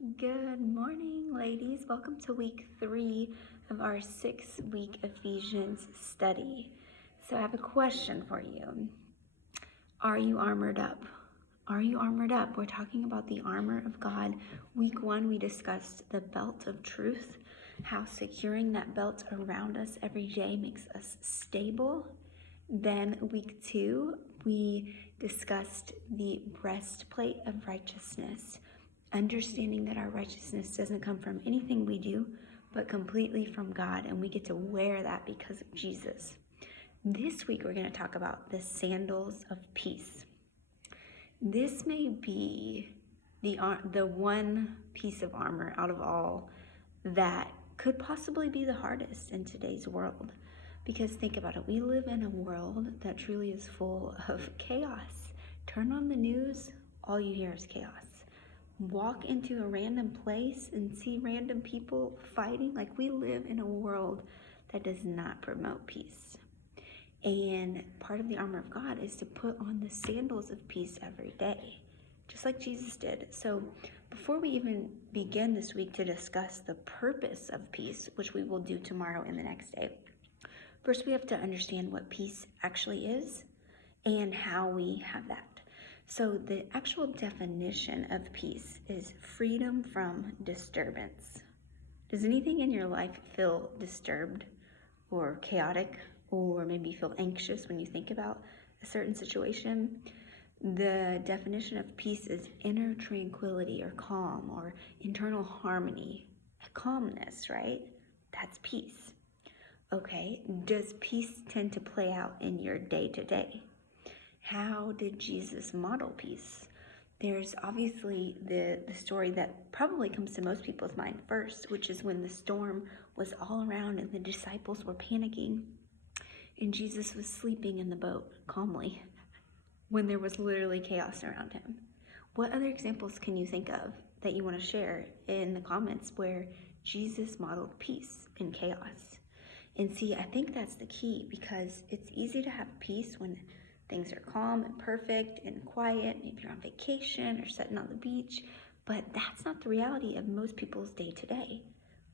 Good morning, ladies. Welcome to week 3 of our 6-week Ephesians study. So I have a question for you. Are you armored up? Are you armored up? We're talking about the armor of God. Week 1, we discussed the belt of truth, how securing that belt around us every day makes us stable. Then week 2, we discussed the breastplate of righteousness, understanding that our righteousness doesn't come from anything we do, but completely from God, and we get to wear that because of Jesus. This week, we're going to talk about the sandals of peace. This may be the one piece of armor out of all that could possibly be the hardest in today's world. Because think about it, we live in a world that truly is full of chaos. Turn on the news, all you hear is chaos. Walk into a random place and see random people fighting. Like, we live in a world that does not promote peace. And part of the armor of God is to put on the sandals of peace every day, just like Jesus did. So before we even begin this week to discuss the purpose of peace, which we will do tomorrow and the next day, first we have to understand what peace actually is and how we have that. So the actual definition of peace is freedom from disturbance. Does anything in your life feel disturbed or chaotic, or maybe feel anxious when you think about a certain situation? The definition of peace is inner tranquility or calm or internal harmony, calmness, right? That's peace. Okay, does peace tend to play out in your day-to-day? How did Jesus model peace? There's obviously the story that probably comes to most people's mind first, which is when the storm was all around and the disciples were panicking and Jesus was sleeping in the boat calmly when there was literally chaos around him. What other examples can you think of that you want to share in the comments where Jesus modeled peace in chaos? And see, I think that's the key, because it's easy to have peace when things are calm and perfect and quiet. Maybe you're on vacation or sitting on the beach, but that's not the reality of most people's day-to-day.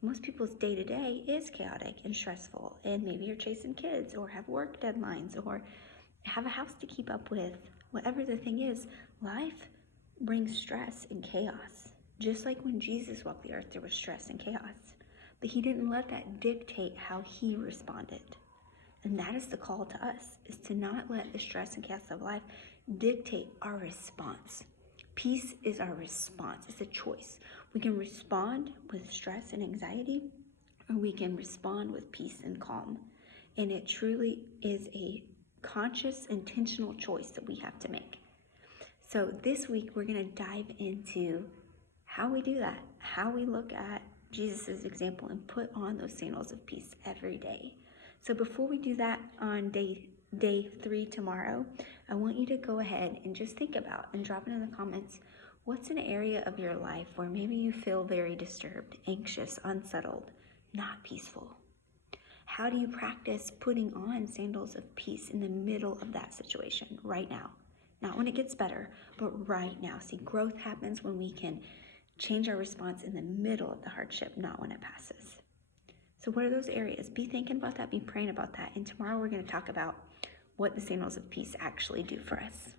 Most people's day-to-day is chaotic and stressful, and maybe you're chasing kids or have work deadlines or have a house to keep up with. Whatever the thing is, life brings stress and chaos. Just like when Jesus walked the earth, there was stress and chaos. But he didn't let that dictate how he responded. And that is the call to us, is to not let the stress and chaos of life dictate our response. Peace is our response. It's a choice. We can respond with stress and anxiety, or we can respond with peace and calm. And it truly is a conscious, intentional choice that we have to make. So this week, we're going to dive into how we do that, how we look at Jesus' example and put on those sandals of peace every day. So before we do that on day 3 tomorrow, I want you to go ahead and just think about and drop it in the comments. What's an area of your life where maybe you feel very disturbed, anxious, unsettled, not peaceful? How do you practice putting on sandals of peace in the middle of that situation right now? Not when it gets better, but right now. See, growth happens when we can change our response in the middle of the hardship, not when it passes. So what are those areas? Be thinking about that, be praying about that. And tomorrow we're going to talk about what the sandals of peace actually do for us.